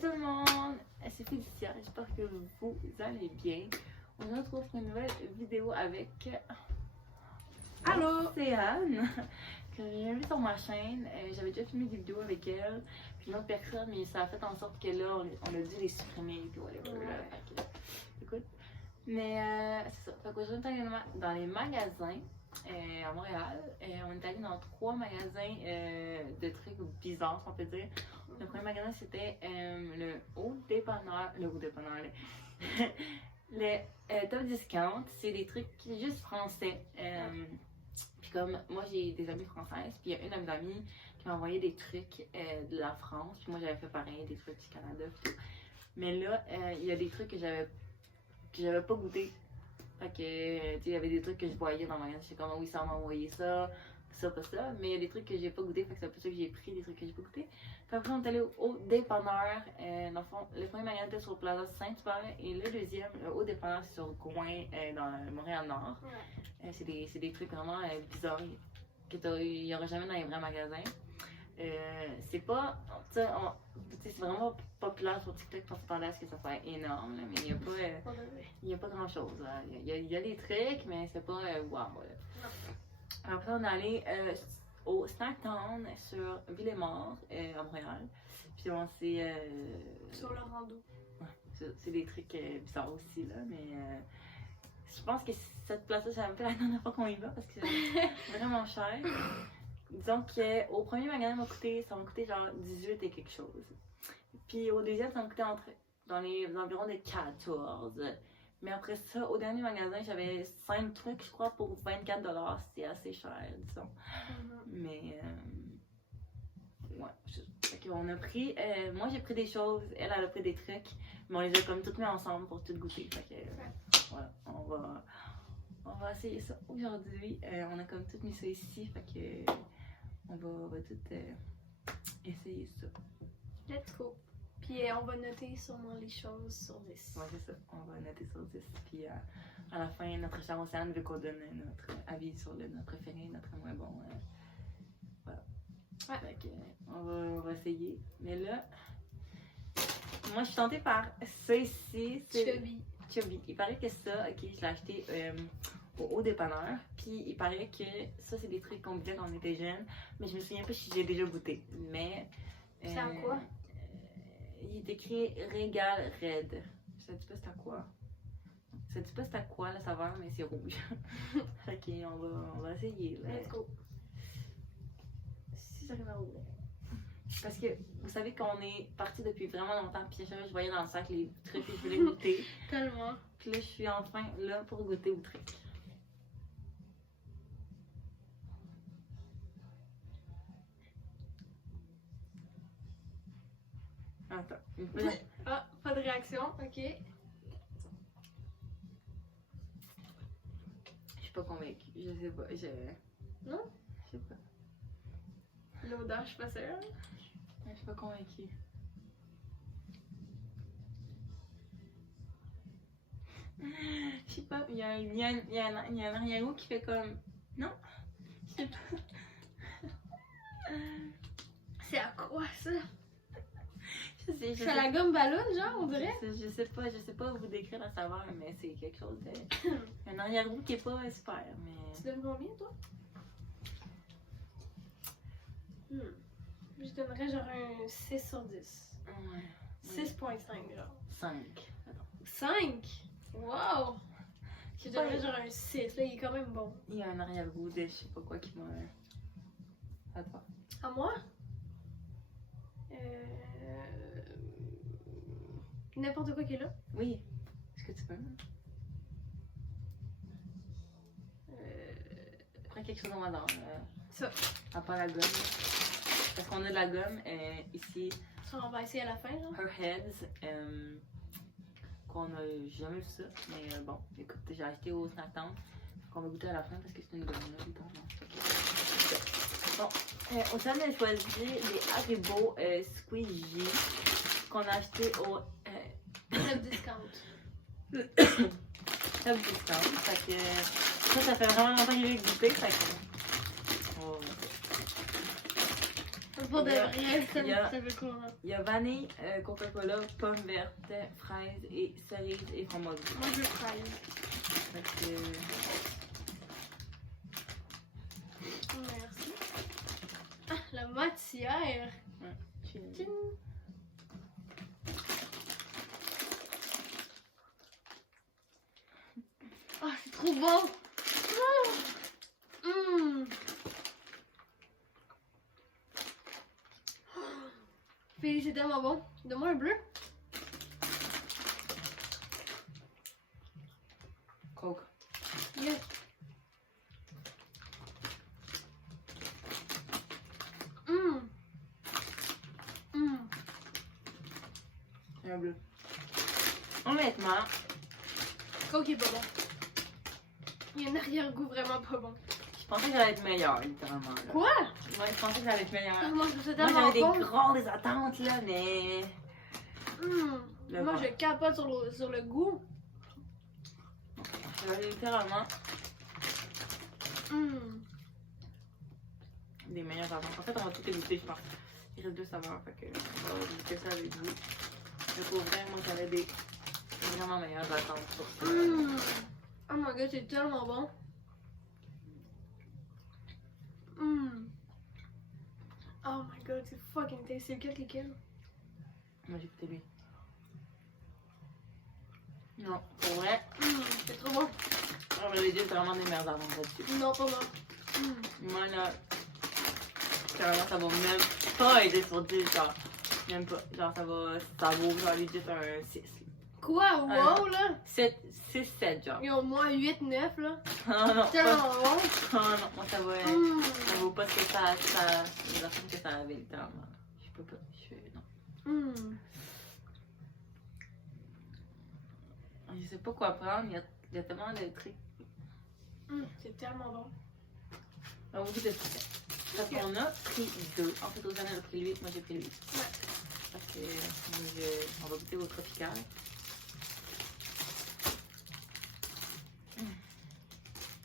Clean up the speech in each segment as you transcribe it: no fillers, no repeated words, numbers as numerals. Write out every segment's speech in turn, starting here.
Salut tout le monde, c'est Félicia, j'espère que vous allez bien. On se retrouve pour une nouvelle vidéo avec Allô, c'est Anne, que j'ai vu sur ma chaîne. J'avais déjà filmé des vidéos avec elle, puis une autre personne, mais ça a fait en sorte que là, on a dû les supprimer, puis whatever. Là, fait que, écoute, mais c'est ça. Fait qu'aujourd'hui, on est allé dans les magasins à Montréal. On est allé dans 3 magasins de trucs bizarres, si on peut dire. Le premier magasin, c'était le Haut Dépanneur. Le Top Discount. C'est des trucs juste français. Puis comme moi, j'ai des amies françaises, puis il y a une de mes amies qui m'a envoyé des trucs de la France. Puis moi, j'avais fait pareil, des trucs du Canada, puis tout. Mais là, il y a des trucs que j'avais pas goûté. Fait que, tu sais, il y avait des trucs que je voyais dans le magasin. J'étais comme, oui, ça m'a envoyé ça, pas ça. Mais il y a des trucs que j'ai pas goûté. Fait que c'est pour ça que j'ai pris des trucs que j'ai pas goûté. Puis après, on est allé au dépanneur. Dans le fond, le premier magasin était sur Plaza Saint-Hubert. Et le deuxième, le haut dépanneur, c'est sur le coin dans le Montréal-Nord. Ouais. C'est des trucs vraiment bizarres qu'il n'y aura jamais dans les vrais magasins. C'est pas. Tu sais, c'est vraiment populaire sur TikTok pour s'attendre à ce que ça soit énorme, là, mais il n'y a pas grand chose. Il y a des trucs, mais c'est pas wow. Après, on est allé au Snacktown sur Ville-et-Mort à Montréal. Puis on s'est. sur le rando. Ouais, c'est des trucs bizarres aussi, là, mais. Je pense que cette place-là, c'est un peu la dernière fois qu'on y va parce que c'est vraiment cher. Disons qu'au premier magasin, ça m'a coûté genre 18 et quelque chose. Puis au deuxième, ça m'a coûté dans les environs de 14. Mais après ça, au dernier magasin, j'avais 5 trucs, je crois, pour 24$. C'est assez cher, disons. Mais, ouais. Fait qu'on a pris, moi j'ai pris des choses, elle a pris des trucs, mais on les a comme toutes mis ensemble pour tout goûter. Fait que, voilà, on va essayer ça aujourd'hui. On a comme tout mis ça ici, fait que on va tout essayer ça. Let's go. Puis on va noter sûrement les choses sur 10. Ouais, c'est ça. On va noter sur 10. Puis à la fin, notre chère Océane veut qu'on donne notre avis sur notre préféré, notre moins bon. Voilà. Ouais. Fait que, on va essayer. Mais là, moi, je suis tentée par ça ici. Chubby. Il paraît que ça, ok, je l'ai acheté au haut dépanneur. Puis il paraît que ça, c'est des trucs qu'on buvait quand on était jeune. Mais je me souviens pas si j'ai déjà goûté. Mais. C'est à quoi? Il est écrit Régal Red. Ça dit pas c'est à quoi. Ça dit pas c'est à quoi la saveur, mais c'est rouge. Ok, on va essayer. Là. Let's go. Si j'arrive à ouvrir. Parce que vous savez qu'on est parti depuis vraiment longtemps. Puis je voyais dans le sac les trucs que je voulais goûter. Tellement. Puis là, je suis enfin là pour goûter au truc. Attends. Ah, pas de réaction, ok. Je suis pas convaincue. Je sais pas. Non? Je sais pas. L'odeur, je suis pas sûre. Je suis pas convaincue. Je sais pas. Il y a un arrière-goût qui fait comme. Non? Je sais pas. C'est à quoi ça? Je C'est à la gomme ballon, genre, on dirait? Je sais pas vous décrire la saveur, mais c'est quelque chose de. Un arrière-goût qui est pas super, mais. Tu donnes combien, toi? Je donnerais genre un 6 sur 10. Ouais. 6.5, genre. 5. 5? Wow! Je donnerais genre un 6, là, il est quand même bon. Il y a un arrière-goût de je sais pas quoi qui m'a. À toi. À moi? N'importe quoi qui est là? Oui. Est-ce que tu peux? Prends quelque chose au hasard. Ça. À part la gomme. Parce qu'on a de la gomme ici. Ça, on va essayer à la fin, genre. Her Heads. Qu'on a jamais vu ça. Mais bon, écoute, j'ai acheté au Snacktown. Qu'on va goûter à la fin parce que c'est une gomme là, évidemment. Bon, Océane a choisi les Haribo Squeezy qu'on a acheté au Top discount. Top discount. Fait que ça fait vraiment longtemps que j'ai goûté. Fait que. Pour de vrai, ça Il y a- fait quoi, là? Il y a vanille, Coca-Cola, pomme verte, fraise et cerise et framboise. Moi, je veux fraise. Fait que, Merci. Ah, la matière. tu- Tching. Ah, c'est trop bon. Ah. Félix, c'est tellement bon. Donne-moi un bleu. Coke. Yes. Et un bleu. Honnêtement, Coke est pas bon. Il y a un arrière-goût vraiment pas bon. je pensais que ça allait être meilleur, littéralement. Là. Quoi? Ouais, je pensais que ça allait être meilleur. Ah, moi, je trouve ça Moi, tellement j'avais bon. des grosses attentes, là, mais... Le Moi, vent. je capote sur le goût. J'avais littéralement Hum. des meilleures attentes. En fait, on va tout goûter, je pense. Il reste 2 saveurs, fait que on va goûter ça avec vous. Mais pour vrai, moi, j'avais des vraiment meilleures attentes sur ça. Oh my god, c'est tellement bon. Oh my god, c'est fucking tasty. C'est lequel qui est quel? Moi, j'ai goûté lui. Non, pour vrai, C'est trop bon. on va dire vraiment des meilleures attentes là-dessus. Non, pas moi. Moi, là, carrément, ça va même pas aider sur 10, genre. Même pas. Genre, ça vaut, genre, lui dire un 6. Quoi? Wow, là? 7, 6, 7, genre. Il y a au moins 8-9, là. Non, non, Tellement pas, bon. non, non, moi, ça va, ça vaut pas ce que ça, les attentes que ça avait, littéralement. Je peux pas, non. Je sais pas quoi prendre, il y a tellement de trucs. C'est tellement bon. On va goûter ça. Parce qu'on a pris 2. En fait, Rosanne a pris 8, moi j'ai pris 8. Ouais. Parce que on va goûter au tropical.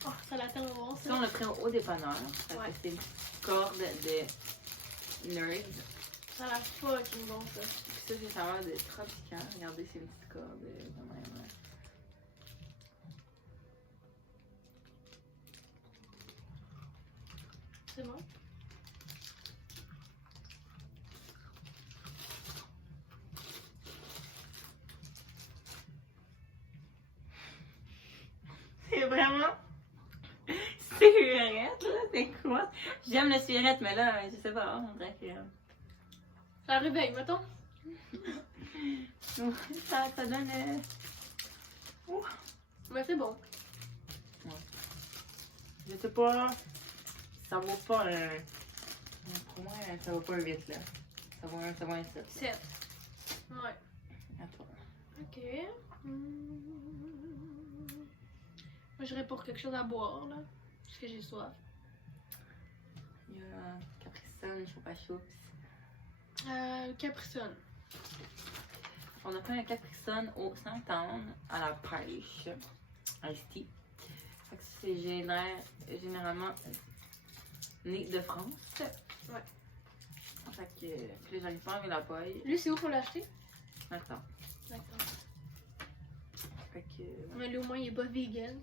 Oh, ça a l'air tellement bon, Ça, ça. on l'a pris au dépanneur. Parce Ouais. que c'est une petite corde de nerds. Ça a l'air fucking bon, ça. Puis ça, c'est saveur de tropical. Regardez, c'est une petite corde de même. C'est bon? C'est vraiment surette, là, c'est quoi? J'aime le surette, mais là, je sais pas, on dirait que... Ça réveille, mettons. Ça donne... Mais c'est bon. Je sais pas, ça vaut pas un... Pour moi, ça vaut pas un 8, là. Ça vaut un 7. 7. Ouais. À toi. Ok. Moi, j'irais pour quelque chose à boire, là. Parce que j'ai soif. Il y a Capri Sun, Chupa Chups. Capri-Sun. On a fait un Capri Sun au Saint-Anne à la pêche. Iced tea. Fait que c'est généralement né de France. Ouais. Fait que j'arrive pas à enlever la paille. Lui, c'est où pour l'acheter? Attends. D'accord. Fait que... Mais lui, au moins, il est pas vegan.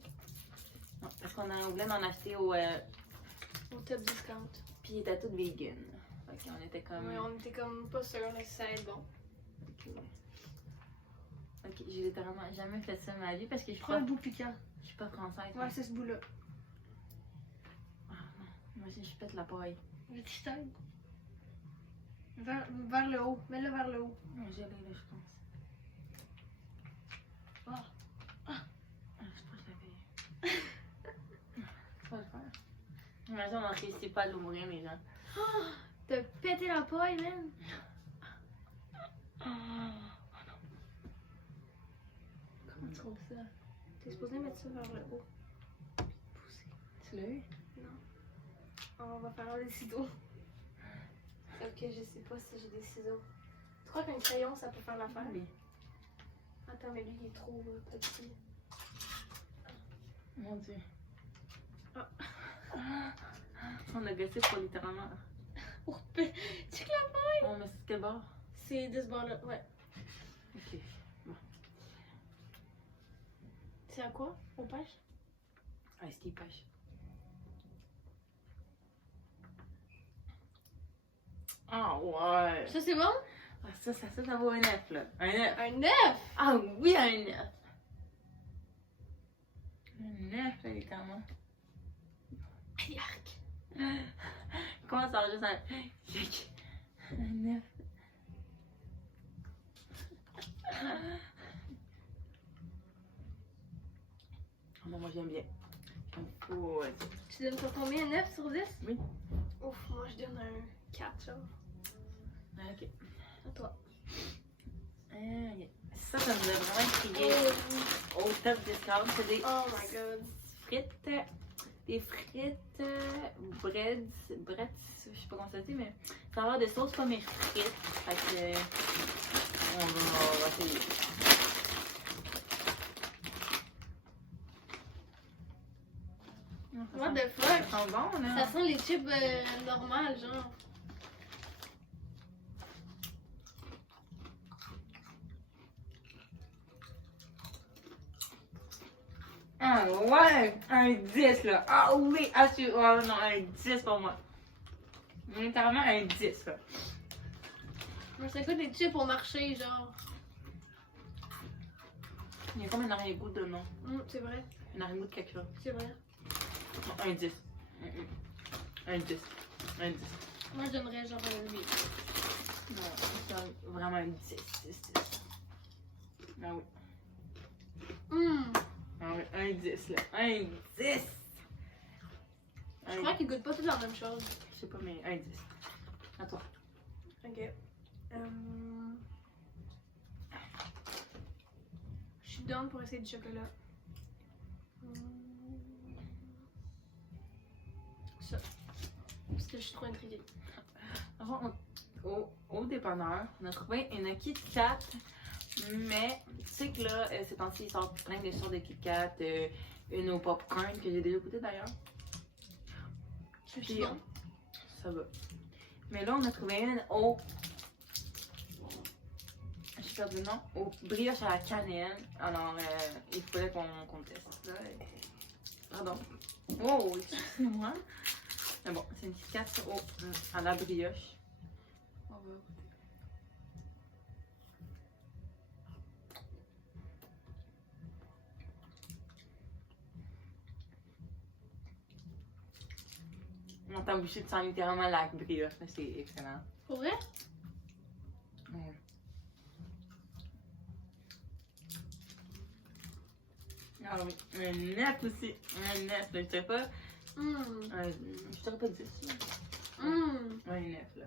Non, parce qu'on voulait en acheter au... Au top discount. Puis il était tout vegan. Fait qu'on était comme... Ouais, on était comme pas sûrs que ça allait être bon. Ok, j'ai littéralement jamais fait ça de ma vie parce que Prends un bout piquant. je suis pas française. Ouais, c'est ce bout-là. Ah non, moi aussi je pète la paille. Le petit taille. Vers le haut. Mets-le vers le haut. Non, j'ai là, je pense. Ah. Je pense que je l'avais. Ça va le faire. Imagine, on réussit pas à l'ouvrir, les gens. T'as pété la paille, man. Comment tu trouves ça? T'es supposé mettre ça vers le haut. Pousser. Tu l'as eu? On va faire des ciseaux. Ok, je sais pas si j'ai des ciseaux. Tu crois qu'un crayon, ça peut faire l'affaire? Oui. Attends, mais lui, il est trop petit. Mon dieu. Ah. On a gossé pour littéralement. pour check la... Oh, mais c'est quel bord? C'est de ce bord-là, ouais. Ok. Bon. C'est à quoi? Au pêche? Ah, c'est qui pêche? Ah, ouais. Ça, c'est bon? Ah, ça vaut un 9, là. Un 9. Un 9! Ah oui, un 9. Un 9, là, littéralement. Yark! Comment ça juste un 9? Oh non, moi j'aime bien. J'aime fou. Tu donnes pour combien? 9 sur 10? Oui. Ouf, moi je donne un 4, genre. Ah, ok. À toi. Ça me a vraiment crié au top discount. C'est des Oh my god. frites. Des frites. Breads. Je sais pas comment ça se dit, mais ça va avoir des sauces comme mes frites. Fait que. On va essayer. What the fuck? Ça sent bon, là. Ça sent les chips normales, genre. Ah ouais, un 10 là. Ah oui, assuré. Oh non, un 10 pour moi. Littéralement un 10 là. Mais ça coûte des chips au marché, genre. Il y a comme un arrière-goût de nom. C'est vrai, Un arrière-goût de quelque chose. c'est vrai. Non, un 10. Un 10. Un 10. Moi je donnerais genre un 8. Non, c'est vraiment un 10. 10. Ah oui. Ah oui, un 10 là. Un 10. Je crois qu'ils goûtent pas tous la même chose. Je sais pas, mais un 10. À toi. Ok. Je suis down pour essayer du chocolat. Ça. Parce que je suis trop intriguée. Enfin, au dépanneur, on a trouvé une Kit Kat, mais tu sais que là, ces temps-ci, ils sortent plein de sortes de Kit Kat, une au popcorn que j'ai déjà goûté d'ailleurs. C'est Puis, bon. ça va. Mais là, on a trouvé une au. Je sais pas le nom. Au brioche à la cannelle. Alors, il faudrait qu'on teste. Là. Pardon. Oh, excusez-moi. Mais bon, c'est une Kit Kat à la brioche. On va goûter. Dans ta bouchée, tu sens littéralement la brioche. C'est excellent. Pour vrai? Mm. Ah oui, un 9 aussi. Un 9, là, je sais pas. Je dirais pas 10. Là. Un 9, là.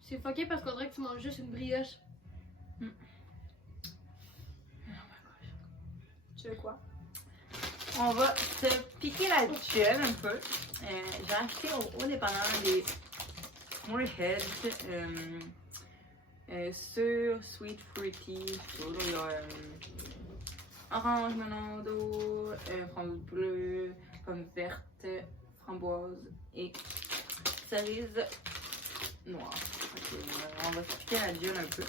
C'est fucké parce qu'on dirait que tu manges juste une brioche. Oh my gosh. Tu veux quoi? On va se piquer la gueule un peu. J'ai acheté au dépanneur des Warheads sur Sweet Fruity. Il y a orange, melon d'eau, framboise bleue, pomme verte, framboise et cerise noire. Ok, on va se piquer la gueule un peu.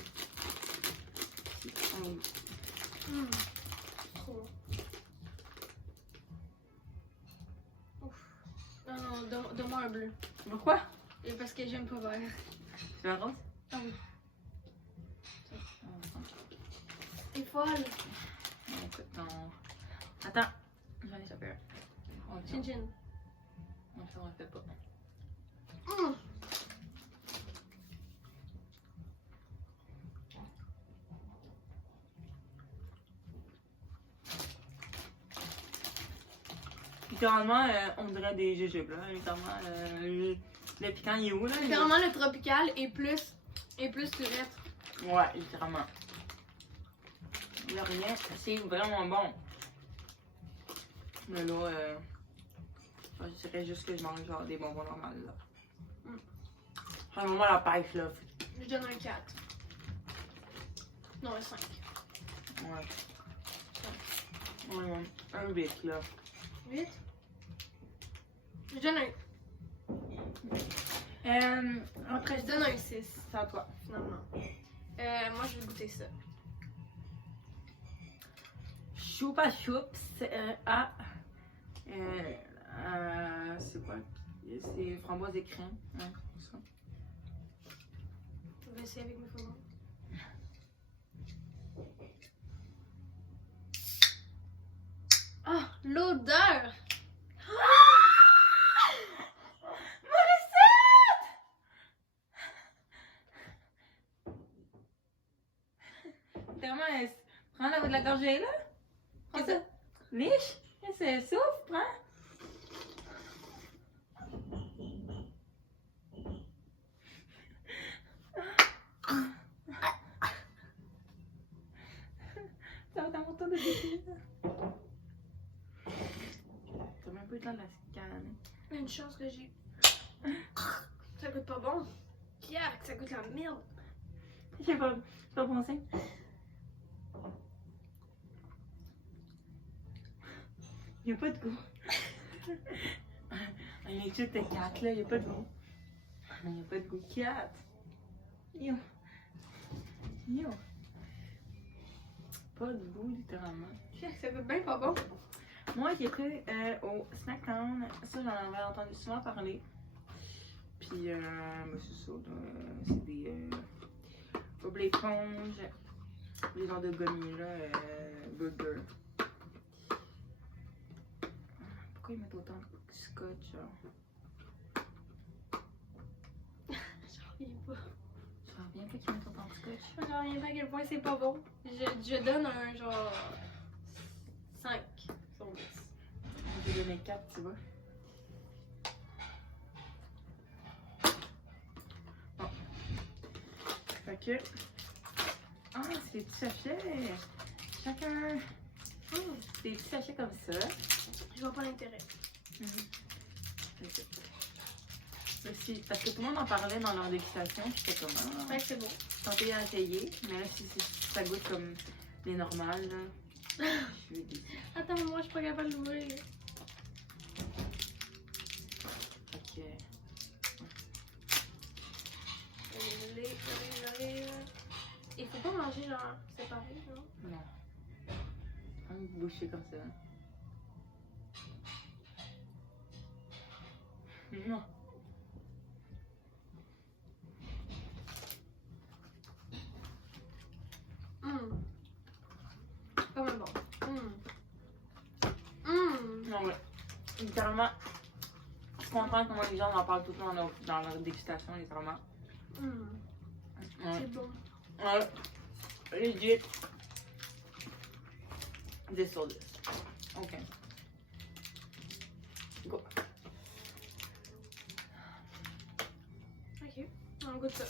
Trop bon. Ouf. Non, donne-moi un bleu. Pourquoi? Et parce que j'aime pas vert. Tu veux un rose? Ah oui. T'es folle. Écoute, non. Attends, j'en ai chopé un. Chin chin. Non, ça on le fait pas. Littéralement, on dirait des jujubes là. Littéralement, le piquant il est où là? Littéralement, le tropical est plus surette. Ouais, littéralement. Il y a rien, c'est vraiment bon. Mais là, je dirais juste que je mange genre des bonbons normales là. C'est vraiment la pêche là. Je donne un 4. Non, un 5. Ouais. Ouais, un 8 là. 8? Je donne un Après, Je donne un 6, c'est à toi. finalement. Moi, je vais goûter ça. Choupa Choups c'est quoi? C'est framboise et crème. Ouais, ça. Je vais essayer avec mes fromages. Ah, l'odeur! Vraiment, prends la gorgée là. Prends ça. Liche. C'est souffle, prends. Ça va être à mon tour de décider. T'as même pas eu le temps de la scanner. Une chance que j'ai. Ça goûte pas bon. Yark, ça goûte la merde. J'ai pas pensé. Il n'y a pas de goût. Un étude de 4 là, il n'y a pas de goût. Il n'y a pas de goût. 4. Yo. Yo. Pas de goût, littéralement. Yark, ça goûte bien pas bon. Moi, j'ai pris au Snacktown. Ça, j'en avais entendu souvent parler. Puis, c'est ça. C'est des Oblet éponge. Des genres de gommiers, là. Burger. Pourquoi ils mettent autant de scotch, genre? J'en reviens pas. J'en reviens pas qu'ils mettent autant de scotch. J'en reviens pas à quel point c'est pas bon. Je donne un genre 5 sur 10. Je vais donner 4, tu vois. Bon. Fait que. Ah, c'est des petits sachets. Chacun. Des petits sachets comme ça. Je vois pas l'intérêt. Aussi, parce que tout le monde en parlait dans leur dégustation, puis j'étais comme. Ah, Ouais, c'est bon. tenté à essayer. Mais là, si ça goûte comme les normales, là. Je suis déçue. Attends, moi, je suis pas capable de l'ouvrir. Ok. Il faut pas manger genre séparé, genre. Non. On va boucher comme ça. Non. Quand même bon. Non, ouais. Littéralement, je comprends comment les gens en parlent tout le temps dans leur dégustation, littéralement. Ouais. C'est bon. Ouais. Legit. 10 sur 10. Ok. Go. Ok, on goûte ça.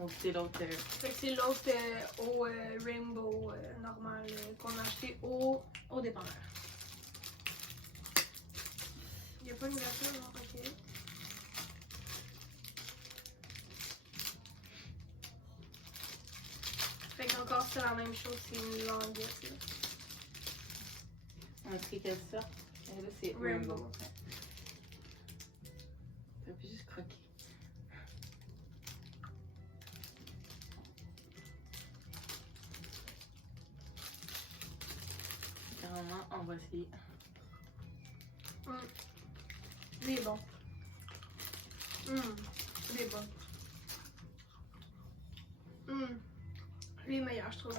On va goûter l'autre. Fait que c'est l'autre au Rainbow normal qu'on a acheté au dépanneur. Il n'y a pas une ouverture, non? Ok. Fait qu'encore c'est la même chose, c'est une languette. Là. On a pris quelle sorte? Et là, c'est Rainbow. Rainbow. Ça peut juste croquer. Littéralement, on va essayer. Lui est bon. Lui est bon. Lui est meilleur, je trouve.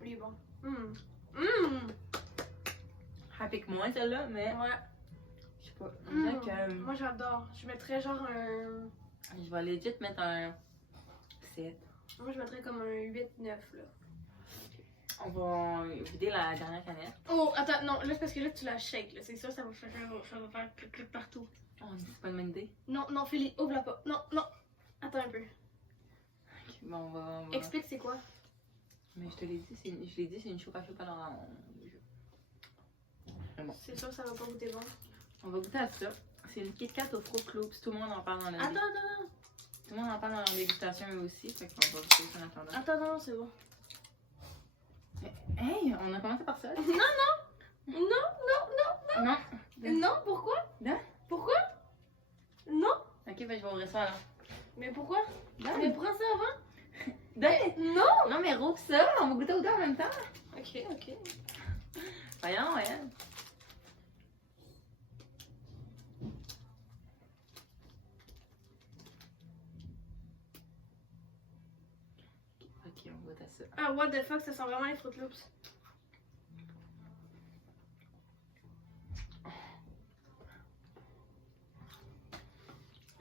Lui est bon. Elle pique moins celle-là, mais Ouais. je sais pas. On dirait que Moi j'adore. Je mettrais genre un. je vais legit mettre un 7. Moi je mettrais comme un 8-9 là. On va vider la dernière canette. Oh, attends, non, là c'est parce que là tu la shakes, là. C'est sûr, ça va faire clic partout. Oh, c'est pas une bonne idée. Non, non, Philly, ouvre-la pas. Non, non. Attends un peu. Ok, bon, on va. Explique c'est quoi. Mais je te l'ai dit, c'est une choupa choupa dans. Bon. C'est sûr, ça va pas goûter bon. On va goûter à ça. C'est une Kit Kat au Fruit Loops. Tout le monde en parle dans la Attends, attends, Tout le monde en parle dans leur dégustation eux aussi. Fait qu'on va goûter ça en attendant. attends, non, c'est bon. Hey, on a commencé par ça. Non, non. Non, non, non, Non. non. Non, pourquoi? Non? Pourquoi? Non? Ok, ben je vais ouvrir ça alors. Mais pourquoi? Donne. Mais prends ça avant. Donne. Non! Non, mais rouvre ça, on va goûter au deux en même temps. Ok, ok. Voyons, ouais. Ok, on goûte à ça. Ah, what the fuck, ça sent vraiment les Fruit Loops.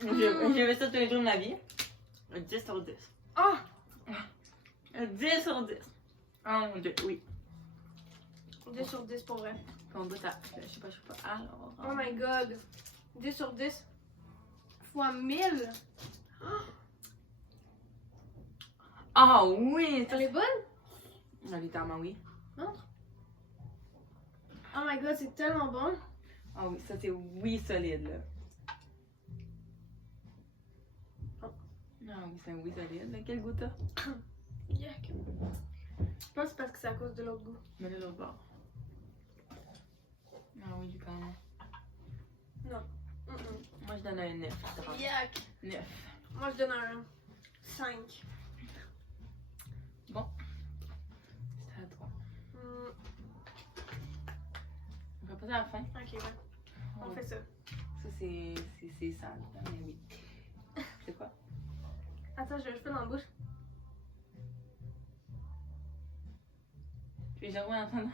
J'ai vu ça tous les jours de ma vie. 10 sur 10. Ah! 10 sur 10. Oh mon dieu, oui. 10 sur 10 pour vrai. On goûte à. Je sais pas. Alors. Oh my god. 10 sur 10. Fois 1000. Ah oui! Elle est bonne? Littéralement, oui. Montre. Oh my god, c'est tellement bon. Ah oui, ça c'est oui solide là. Ah oui, c'est un oui solide. Là. Quel goût t'as? Yuck. Je pense que c'est parce que c'est à cause de l'autre goût. Mais là, l'autre bord. Ah oui, du quand même. Non. Moi, je donne un 9. Yuck. 9. Moi, je donne un 5. Bon. C'est à toi. On va passer à la fin. Ok, ouais. On fait ça. Ça, c'est sale. Mais oui. C'est quoi? Attends, je fais dans la bouche. Je vais jamais entendre.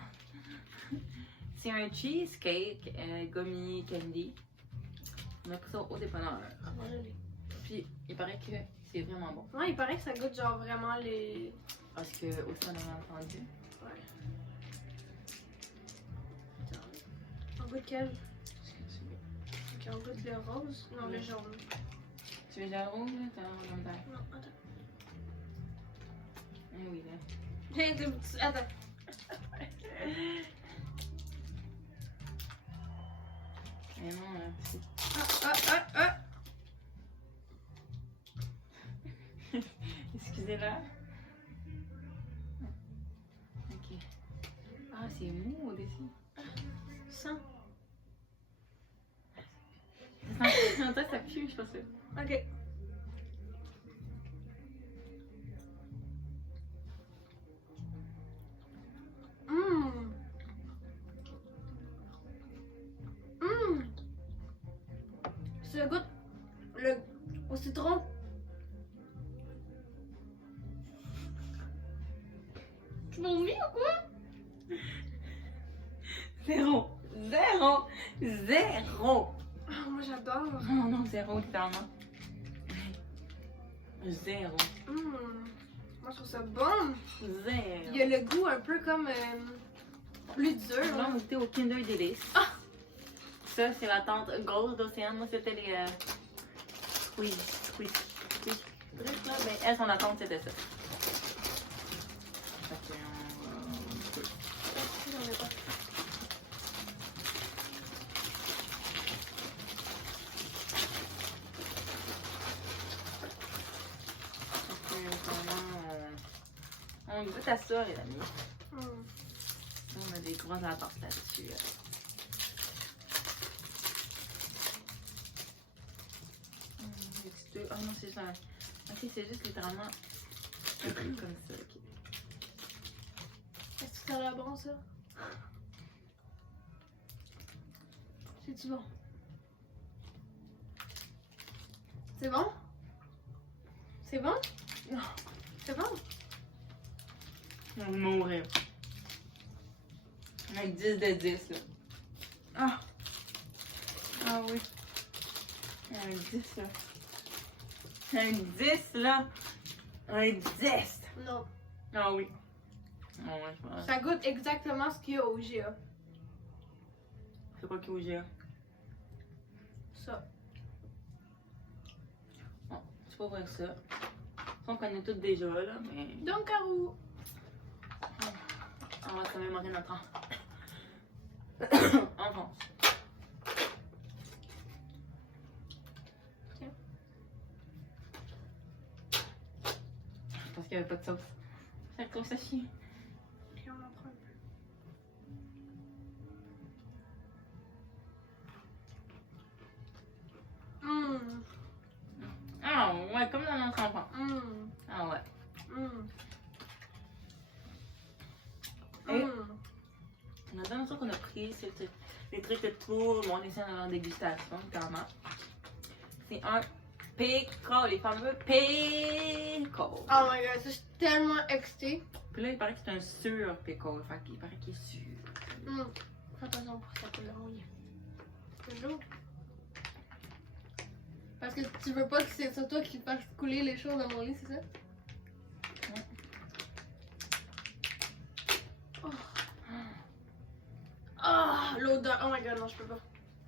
C'est un cheesecake gummy candy. On a pris ça au dépanneur. Puis, il paraît que c'est vraiment bon. Ouais, il paraît que ça goûte genre vraiment les... Parce que, aussi, on a entendu. Ouais. On goûte quel? Ce que tu veux. Ok, on goûte le rose. Non, le jaune. Tu veux le rouge, là? T'as un jaune. Non, attends. Ah oui, là. Attends. Mais non, là, c'est... Excusez-la. Ok. Ah, c'est mou au-dessus. Ça. Ça sent ça pue, je pense. Ok. Ça goûte au citron. Tu vomis ou quoi? Zéro. Zéro. Zéro. Ah, moi j'adore. Non, non, zéro, littéralement. Zéro. Moi je trouve ça bon. Zéro. Il y a le goût un peu comme plus dur. On va goûter au Kinder Delice. Ah! Ça, c'est la tante Gold d'Océane. Moi, c'était les squeeze. Truc, là. Ben, elle, son attente, c'était ça. Fait que, J'en ai pas. on goûte à ça, les amis. On a des grosses attentes là-dessus. Oh non, c'est ça. Ok, c'est juste littéralement un truc comme ça. Okay. Est-ce que ça a l'air bon ça? C'est-tu bon? C'est bon? C'est bon? Non. C'est bon? On va mourir. Un 10 de 10 là. Ah! Ah oui. Un 10 là. Un 10 là. Un 10! Non. Ah oui. Ah ouais, je pense. Ça goûte exactement ce qu'il y a au GA. C'est quoi qui est au GA? Ça. Bon, c'est pas vrai ça. On connaît toutes déjà là, mais. Donc, Carou. On va quand même manger notre temps. Enfonce. Tiens. Parce qu'il n'y avait pas de sauce. Ça commence à chier. Puis on en prend un peu. les trucs que tout le monde essaie en dégustation, clairement. C'est un pickle, les fameux pickles. Oh my god, ça, je suis tellement excitée. Puis là, il paraît que c'est un sûr pickle, fait qu'il paraît qu'il est sûr. Fais attention pour que ça coule dans mon lit. Toujours. Parce que tu veux pas que c'est sur toi qui fasse couler les choses dans mon lit, c'est ça? Ouais. Oh. Ah, l'odeur. Oh my god, non, je peux pas.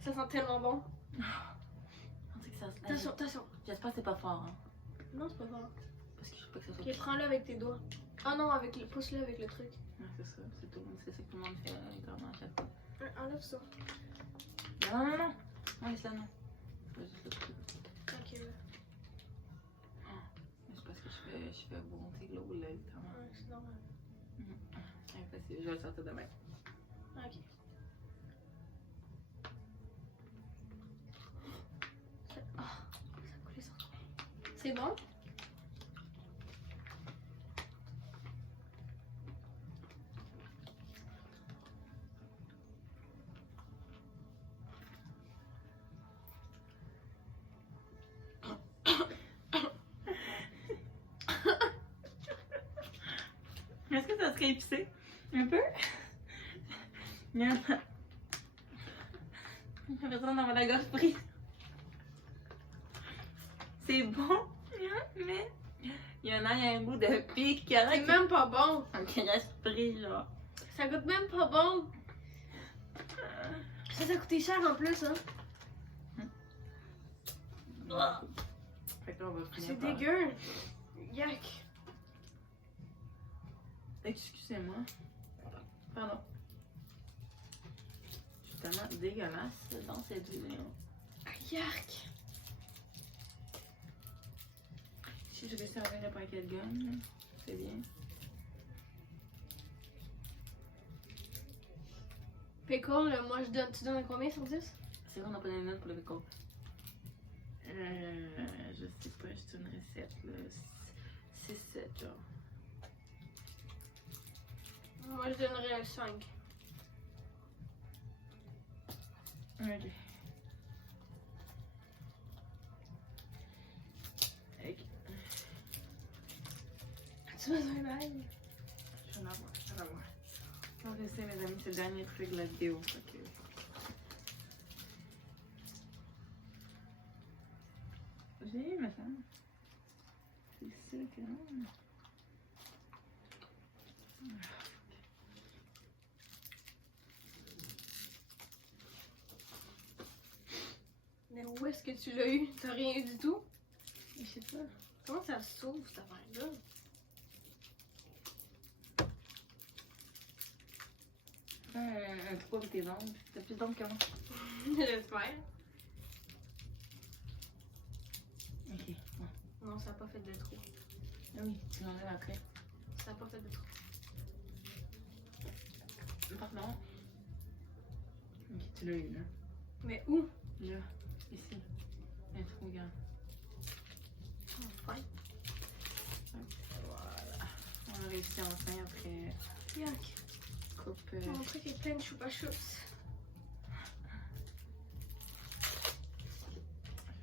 Ça sent tellement bon. On sait que ça se Attention, attention. J'espère que c'est pas fort, hein. Non, c'est pas fort. Parce que je sais pas que ça soit. Ok, prends-le avec tes doigts. Ah non, avec le pousse-le avec le truc. Ouais, c'est ça, c'est tout. C'est ça que tout le monde fait vraiment à chaque fois. Enlève ça. Non, non, non. Ouais, ça, non. Je vais juste le truc. Ok, ouais. Mais c'est parce que je fais monter l'eau, là, littéralement. Ouais, c'est normal. Impossible, je vais le sortir demain. Ok. Ça coule sur toi. C'est bon? Est-ce que ça serait épicé? Un peu? Il y a l'impression d'avoir la gorge prise. C'est bon, mais il y en a, il y a un goût de pique. C'est même pas bon. qui reste pris, genre. Ça goûte même pas bon. Ça a coûté cher en plus, hein. Fait que là, on va finir C'est par- dégueu. Yuck. Excusez-moi. Pardon. Je suis tellement dégueulasse dans cette vidéo. Yuck. Si je vais servir le paquet de gomme, c'est bien. Pickle, moi je donne. Tu donnes combien sur 10? C'est vrai, on n'a pas donné une note pour le pickle. Je sais pas, c'est une recette, là. 6-7, genre. Moi je donnerais 5. Ok. Ok. Tu veux un bail? Je vais en avoir, je vais en avoir. On va rester, mes amis, c'est le dernier truc de la vidéo. Fait que... J'ai, me semble. C'est ça que non. Mais où est-ce que tu l'as eu? T'as rien eu du tout? Je sais pas. Comment ça s'ouvre cette affaire-là? Un trou avec tes ongles. T'as plus d'ongles que moi. J'espère. Ok, ouais. Non, ça n'a pas fait de trou. Ah oui, tu l'enlèves après. Ça n'a pas fait de trou. Pardon. Ok, tu l'as eu là. Mais où? Là, ici. Un trou grand. Oh, ouais. Voilà. On a réussi enfin après Yuck. coupe. Mon truc est plein de choupa choups.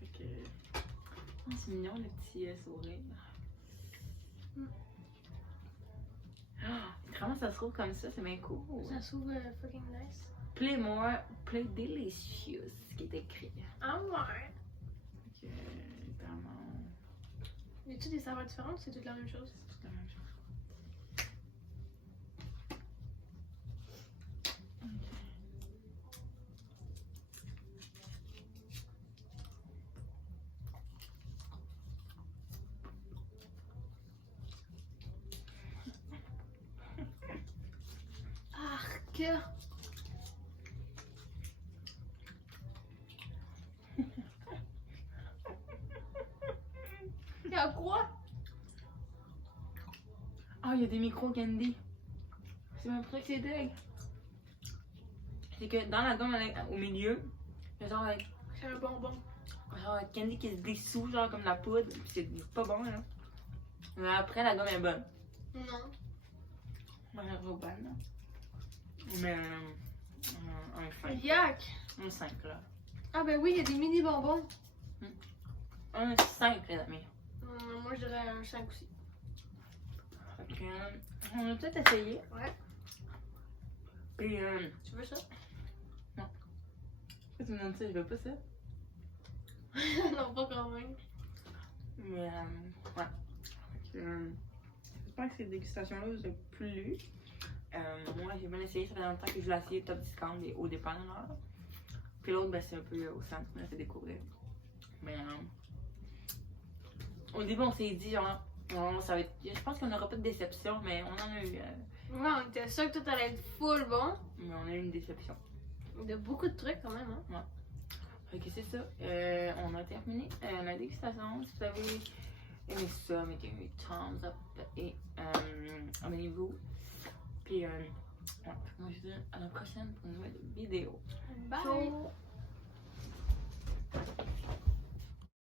Fait que. Oh, c'est mignon le petit sourire. Mm. Comment ça se trouve comme ça? C'est bien cool. Ça s'ouvre fucking nice. Play more, play delicious, ce qui est écrit. Ah ouais. Fait que, vraiment, Y a-tu des saveurs différentes ou c'est toute la même chose? c'est tout la même chose. Arc! Y'a quoi? Ah, il y a des micro-candy. C'est même pas que c'est deg. C'est que dans la gomme au milieu, il y a genre, C'est un bonbon. genre un candy qui se dissout, genre comme la poudre. Puis c'est pas bon, là. Mais après, la gomme est bonne. Non. Ouais, elle est bonne, là. Mais Un 5. Yak! Un 5 là. Ah ben oui, il y a des mini bonbons. Un 5 les amis. Moi, je dirais un 5 aussi. Fait que, on a peut-être essayé. Ouais. Puis, Tu veux ça? tu me demandes ça, je veux pas ça. Non, pas quand même. Mais, ouais. Fait que, j'espère que cette dégustation-là vous a plu. Moi, j'ai bien essayé. Ça fait longtemps que je l'ai essayé top discount et au dépanneur. Puis l'autre, ben, c'est un peu au centre qu'on a fait découvrir. Mais, au début, on s'est dit, genre, non, ça va être. Je pense qu'on n'aura pas de déception, mais on en a eu. Ouais, on était sûr que tout allait être full bon. Mais on a eu une déception. De beaucoup de trucs quand même, hein. Fait que c'est ça. On a terminé la dégustation. Si vous avez aimé ça, mettez un thumbs up et abonnez-vous. Puis, ouais, moi je vous dis à la prochaine pour une nouvelle vidéo. Bye! Ciao.